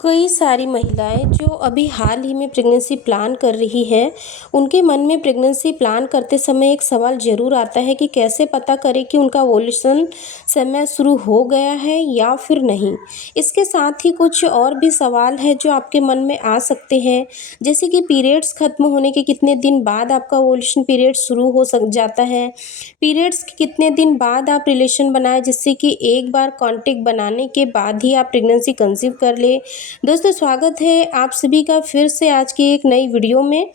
कई सारी महिलाएं जो अभी हाल ही में प्रेगनेंसी प्लान कर रही है, उनके मन में प्रेगनेंसी प्लान करते समय एक सवाल ज़रूर आता है कि कैसे पता करें कि उनका ओव्यूलेशन समय शुरू हो गया है या फिर नहीं। इसके साथ ही कुछ और भी सवाल हैं जो आपके मन में आ सकते हैं, जैसे कि पीरियड्स खत्म होने के कितने दिन बाद आपका ओव्यूलेशन पीरियड शुरू हो सक जाता है, पीरियड्स के कितने दिन बाद आप रिलेशन बनाएं जिससे कि एक बार कांटेक्ट बनाने के बाद ही आप प्रेगनेंसी कंसीव कर ले। दोस्तों, स्वागत है आप सभी का फिर से आज की एक नई वीडियो में।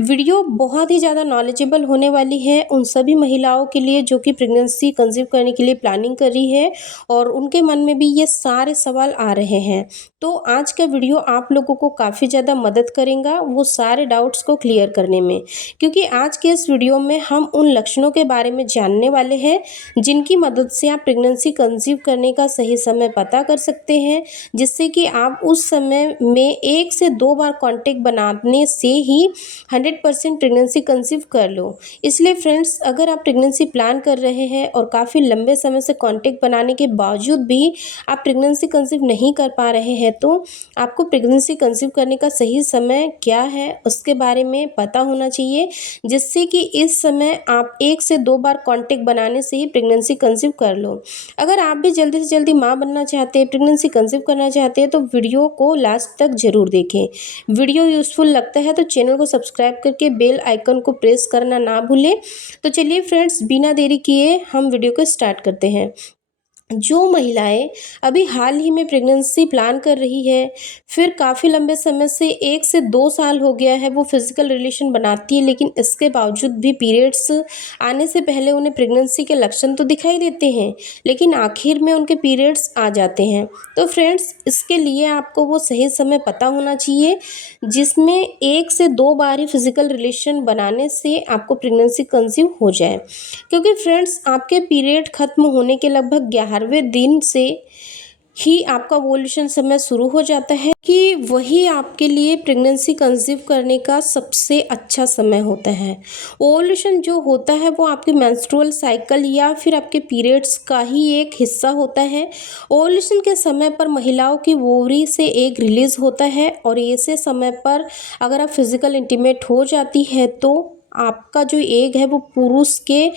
वीडियो बहुत ही ज़्यादा नॉलेजेबल होने वाली है उन सभी महिलाओं के लिए जो कि प्रेगनेंसी कंसीव करने के लिए प्लानिंग कर रही है और उनके मन में भी ये सारे सवाल आ रहे हैं। तो आज का वीडियो आप लोगों को काफ़ी ज़्यादा मदद करेगा वो सारे डाउट्स को क्लियर करने में, क्योंकि आज के इस वीडियो में हम उन लक्षणों के बारे में जानने वाले हैं जिनकी मदद से आप प्रेगनेंसी कंसीव करने का सही समय पता कर सकते हैं, जिससे कि आप उस समय में 1 से 2 बार कांटेक्ट बनाने से ही 100% प्रेगनेंसी कंसीव कर लो। इसलिए फ्रेंड्स, अगर आप प्रेगनेंसी प्लान कर रहे हैं और काफ़ी लंबे समय से कांटेक्ट बनाने के बावजूद भी आप प्रेगनेंसी कंसीव नहीं कर पा रहे हैं, तो आपको प्रेगनेंसी कंसीव करने का सही समय क्या है उसके बारे में पता होना चाहिए, जिससे कि इस समय आप 1 से 2 बार कांटेक्ट बनाने से ही प्रेगनेंसी कंसीव कर लो। अगर आप भी जल्दी से जल्दी माँ बनना चाहते हैं, प्रेगनेंसी कंसीव करना चाहते हैं, तो वीडियो को लास्ट तक ज़रूर देखें। वीडियो यूज़फुल लगता है तो चैनल को सब्सक्राइब करके बेल आइकन को प्रेस करना ना भूलें। तो चलिए फ्रेंड्स, बिना देरी किए हम वीडियो को स्टार्ट करते हैं। जो महिलाएं अभी हाल ही में प्रेगनेंसी प्लान कर रही है, फिर काफ़ी लंबे समय से 1 से 2 साल हो गया है वो फिजिकल रिलेशन बनाती है, लेकिन इसके बावजूद भी पीरियड्स आने से पहले उन्हें प्रेगनेंसी के लक्षण तो दिखाई देते हैं, लेकिन आखिर में उनके पीरियड्स आ जाते हैं। तो फ्रेंड्स, इसके लिए आपको वो सही समय पता होना चाहिए जिसमें 1 से 2 बार ही फिजिकल रिलेशन बनाने से आपको प्रेगनेंसी कंसीव हो जाए, क्योंकि फ्रेंड्स आपके पीरियड खत्म होने के लगभग 11वें दिन से ही आपका ओव्यूलेशन समय शुरू हो जाता है कि वही आपके लिए प्रेगनेंसी कंसीव करने का सबसे अच्छा समय होता है। ओव्यूलेशन जो होता है वो आपके मेंस्ट्रुअल साइकिल या फिर आपके पीरियड्स का ही एक हिस्सा होता है। ओव्यूलेशन के समय पर महिलाओं की ओवरी से एग रिलीज होता है और ऐसे समय पर अगर आप फिजिकल इंटीमेट हो जाती है तो आपका जो एग है वो पुरुष के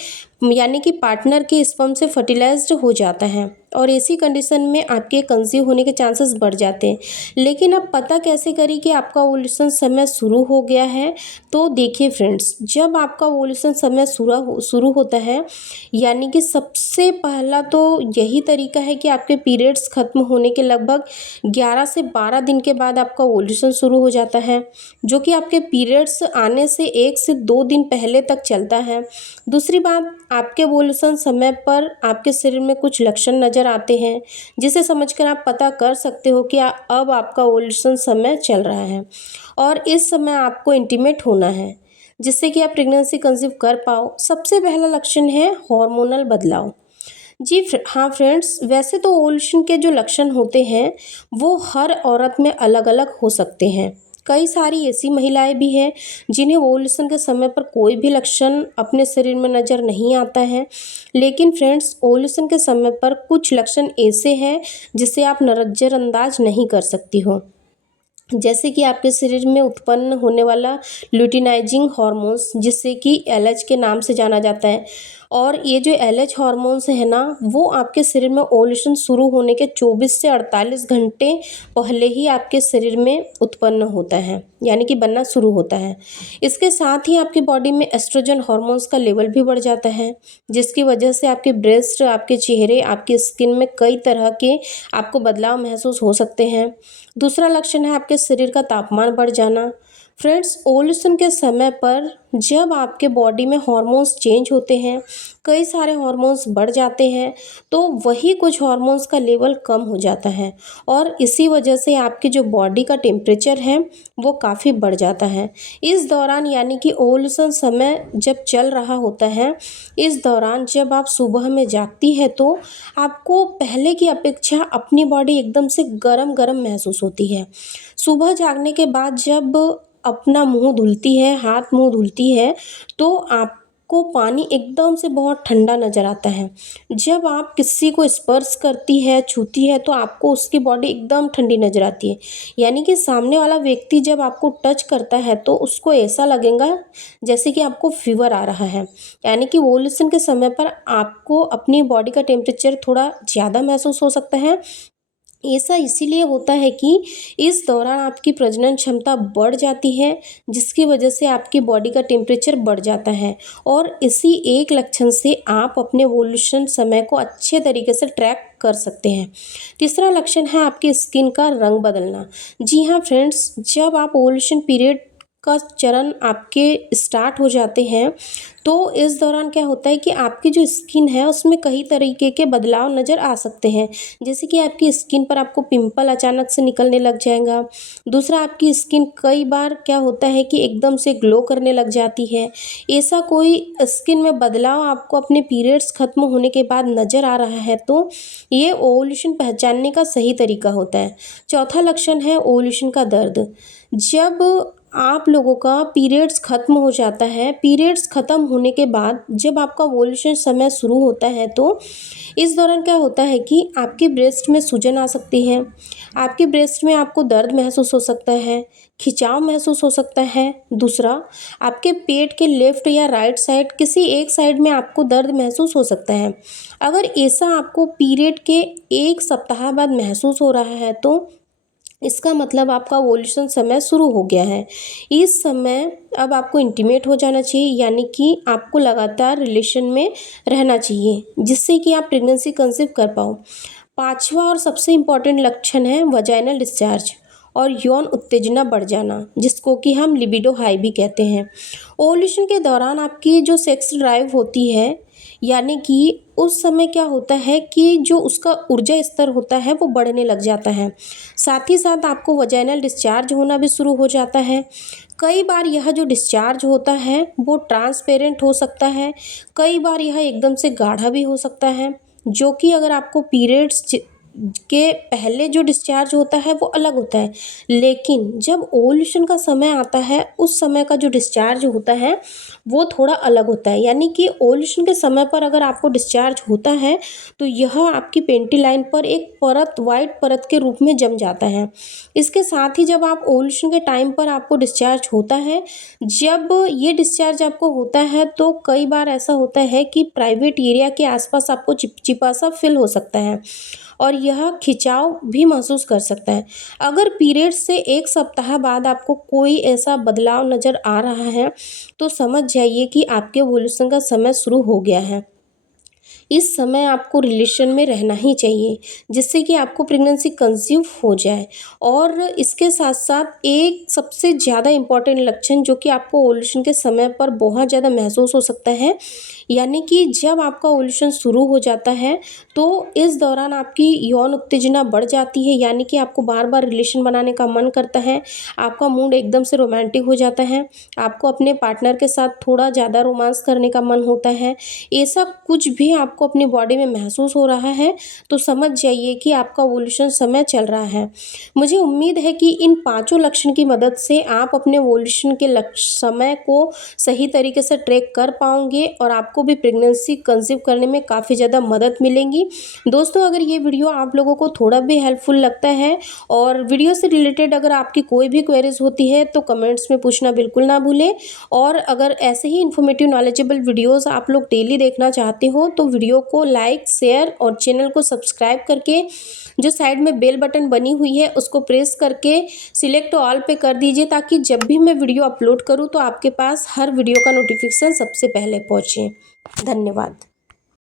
यानी कि पार्टनर के स्पर्म से फर्टिलाइज्ड हो जाता है और ऐसी कंडीशन में आपके कंसीव होने के चांसेस बढ़ जाते हैं। लेकिन अब पता कैसे करें कि आपका ओव्यूलेशन समय शुरू हो गया है? तो देखिए फ्रेंड्स, जब आपका ओव्यूलेशन समय शुरू होता है, यानी कि सबसे पहला तो यही तरीका है कि आपके पीरियड्स खत्म होने के लगभग 11 से 12 दिन के बाद आपका ओव्यूलेशन शुरू हो जाता है, जो कि आपके पीरियड्स आने से 1 से 2 दिन पहले तक चलता है। दूसरी बात, आपके ओव्यूलेशन समय पर आपके शरीर में कुछ लक्षण नज़र आते हैं, जिसे समझकर आप पता कर सकते हो कि अब आपका ओव्यूलेशन समय चल रहा है और इस समय आपको इंटीमेट होना है, जिससे कि आप प्रेगनेंसी कंसीव कर पाओ। सबसे पहला लक्षण है हार्मोनल बदलाव। जी हाँ फ्रेंड्स, वैसे तो ओव्यूलेशन के जो लक्षण होते हैं वो हर औरत में अलग अलग हो सकते हैं। कई सारी ऐसी महिलाएं भी हैं जिन्हें ओव्यूलेशन के समय पर कोई भी लक्षण अपने शरीर में नज़र नहीं आता है, लेकिन फ्रेंड्स, ओव्यूलेशन के समय पर कुछ लक्षण ऐसे हैं जिसे आप नज़रअंदाज नहीं कर सकती हो, जैसे कि आपके शरीर में उत्पन्न होने वाला ल्यूटिनाइजिंग हार्मोन्स, जिससे कि एलएच के नाम से जाना जाता है। और ये जो एलएच हार्मोन्स है ना, वो आपके शरीर में ओव्यूलेशन शुरू होने के 24 से 48 घंटे पहले ही आपके शरीर में उत्पन्न होता है, यानी कि बनना शुरू होता है। इसके साथ ही आपकी बॉडी में एस्ट्रोजन हार्मोन्स का लेवल भी बढ़ जाता है, जिसकी वजह से आपके ब्रेस्ट, आपके चेहरे, आपकी स्किन में कई तरह के आपको बदलाव महसूस हो सकते हैं। दूसरा लक्षण है आपके शरीर का तापमान बढ़ जाना। फ्रेंड्स, ओव्यूलेशन के समय पर जब आपके बॉडी में हार्मोन्स चेंज होते हैं, कई सारे हार्मोन्स बढ़ जाते हैं, तो वही कुछ हार्मोन्स का लेवल कम हो जाता है और इसी वजह से आपकी जो बॉडी का टेम्परेचर है वो काफ़ी बढ़ जाता है। इस दौरान, यानी कि ओव्यूलेशन समय जब चल रहा होता है, इस दौरान जब आप सुबह में जागती है तो आपको पहले की अपेक्षा अपनी बॉडी एकदम से गरम गरम महसूस होती है। सुबह जागने के बाद जब अपना मुंह धुलती है, हाथ मुंह धुलती है, तो आपको आपको पानी एकदम से बहुत ठंडा नज़र आता है। जब आप किसी को स्पर्श करती है, छूती है तो आपको उसकी बॉडी एकदम ठंडी नज़र आती है। यानी कि सामने वाला व्यक्ति जब आपको टच करता है तो उसको ऐसा लगेगा जैसे कि आपको फ़ीवर आ रहा है। यानी कि ओव्यूलेशन के समय पर आपको अपनी बॉडी का टेम्परेचर थोड़ा ज़्यादा महसूस हो सकता है। ऐसा इसीलिए होता है कि इस दौरान आपकी प्रजनन क्षमता बढ़ जाती है, जिसकी वजह से आपकी बॉडी का टेम्परेचर बढ़ जाता है और इसी एक लक्षण से आप अपने ओव्यूलेशन समय को अच्छे तरीके से ट्रैक कर सकते हैं। तीसरा लक्षण है आपकी स्किन का रंग बदलना। जी हाँ फ्रेंड्स, जब आप ओव्यूलेशन पीरियड का चरण आपके स्टार्ट हो जाते हैं तो इस दौरान क्या होता है कि आपकी जो स्किन है उसमें कई तरीके के बदलाव नज़र आ सकते हैं। जैसे कि आपकी स्किन पर आपको पिंपल अचानक से निकलने लग जाएगा। दूसरा, आपकी स्किन कई बार क्या होता है कि एकदम से ग्लो करने लग जाती है। ऐसा कोई स्किन में बदलाव आपको अपने पीरियड्स खत्म होने के बाद नज़र आ रहा है तो ये ओव्यूलेशन पहचानने का सही तरीका होता है। चौथा लक्षण है ओव्यूलेशन का दर्द। जब आप लोगों का पीरियड्स ख़त्म हो जाता है, पीरियड्स ख़त्म होने के बाद जब आपका ओव्यूलेशन समय शुरू होता है तो इस दौरान क्या होता है कि आपके ब्रेस्ट में सूजन आ सकती है, आपके ब्रेस्ट में आपको दर्द महसूस हो सकता है, खिंचाव महसूस हो सकता है। दूसरा, आपके पेट के लेफ़्ट या राइट साइड किसी एक साइड में आपको दर्द महसूस हो सकता है। अगर ऐसा आपको पीरियड के 1 सप्ताह बाद महसूस हो रहा है तो इसका मतलब आपका ओव्यूलेशन समय शुरू हो गया है। इस समय अब आपको इंटीमेट हो जाना चाहिए, यानी कि आपको लगातार रिलेशन में रहना चाहिए, जिससे कि आप प्रेगनेंसी कंसीव कर पाओ। पाँचवा और सबसे इम्पोर्टेंट लक्षण है वजाइनल डिस्चार्ज और यौन उत्तेजना बढ़ जाना, जिसको कि हम लिबिडो हाई भी कहते हैं। ओव्यूलेशन के दौरान आपकी जो सेक्स ड्राइव होती है, यानी कि उस समय क्या होता है कि जो उसका ऊर्जा स्तर होता है वो बढ़ने लग जाता है। साथ ही साथ आपको वजाइनल डिस्चार्ज होना भी शुरू हो जाता है। कई बार यह जो डिस्चार्ज होता है वो ट्रांसपेरेंट हो सकता है, कई बार यह एकदम से गाढ़ा भी हो सकता है, जो कि अगर आपको पीरियड्स के पहले जो डिस्चार्ज होता है वो अलग होता है। लेकिन जब ओव्यूलेशन का समय आता है उस समय का जो डिस्चार्ज होता है वो थोड़ा अलग होता है। यानी कि ओव्यूलेशन के समय पर अगर आपको डिस्चार्ज होता है तो यह आपकी पेंटी लाइन पर एक परत, वाइट परत के रूप में जम जाता है। इसके साथ ही जब आप ओव्यूलेशन के टाइम पर आपको डिस्चार्ज होता है, जब ये डिस्चार्ज आपको होता है तो कई बार ऐसा होता है कि प्राइवेट एरिया के आसपास आपको चिपचिपा सा फील हो सकता है और यह खिंचाव भी महसूस कर सकता है। अगर पीरियड से 1 सप्ताह बाद आपको कोई ऐसा बदलाव नज़र आ रहा है तो समझ जाइए कि आपके ओव्यूलेशन का समय शुरू हो गया है। इस समय आपको रिलेशन में रहना ही चाहिए, जिससे कि आपको प्रेगनेंसी कंसीव हो जाए। और इसके साथ साथ एक सबसे ज़्यादा इम्पॉर्टेंट लक्षण जो कि आपको ओव्यूलेशन के समय पर बहुत ज़्यादा महसूस हो सकता है, यानी कि जब आपका ओव्यूलेशन शुरू हो जाता है तो इस दौरान आपकी यौन उत्तेजना बढ़ जाती है, यानी कि आपको बार बार रिलेशन बनाने का मन करता है, आपका मूड एकदम से रोमांटिक हो जाता है, आपको अपने पार्टनर के साथ थोड़ा ज़्यादा रोमांस करने का मन होता है। ऐसा कुछ भी आपको अपनी बॉडी में महसूस हो रहा है तो समझ जाइए कि आपका ओव्यूलेशन समय चल रहा है। मुझे उम्मीद है कि इन पाँचों लक्षण की मदद से आप अपने ओव्यूलेशन के समय को सही तरीके से ट्रैक कर पाओगे और आपको भी प्रेगनेंसी कंसीव करने में काफ़ी ज़्यादा मदद मिलेंगी। दोस्तों, अगर ये वीडियो आप लोगों को थोड़ा भी हेल्पफुल लगता है और वीडियो से रिलेटेड अगर आपकी कोई भी क्वेरीज होती है तो कमेंट्स में पूछना बिल्कुल ना भूलें। और अगर ऐसे ही इन्फॉर्मेटिव नॉलेजेबल वीडियोस आप लोग डेली देखना चाहते हो तो वीडियो को लाइक, शेयर और चैनल को सब्सक्राइब करके जो साइड में बेल बटन बनी हुई है उसको प्रेस करके सिलेक्ट ऑल पे कर दीजिए, ताकि जब भी मैं वीडियो अपलोड करूँ तो आपके पास हर वीडियो का नोटिफिकेशन सबसे पहले पहुँचे। धन्यवाद।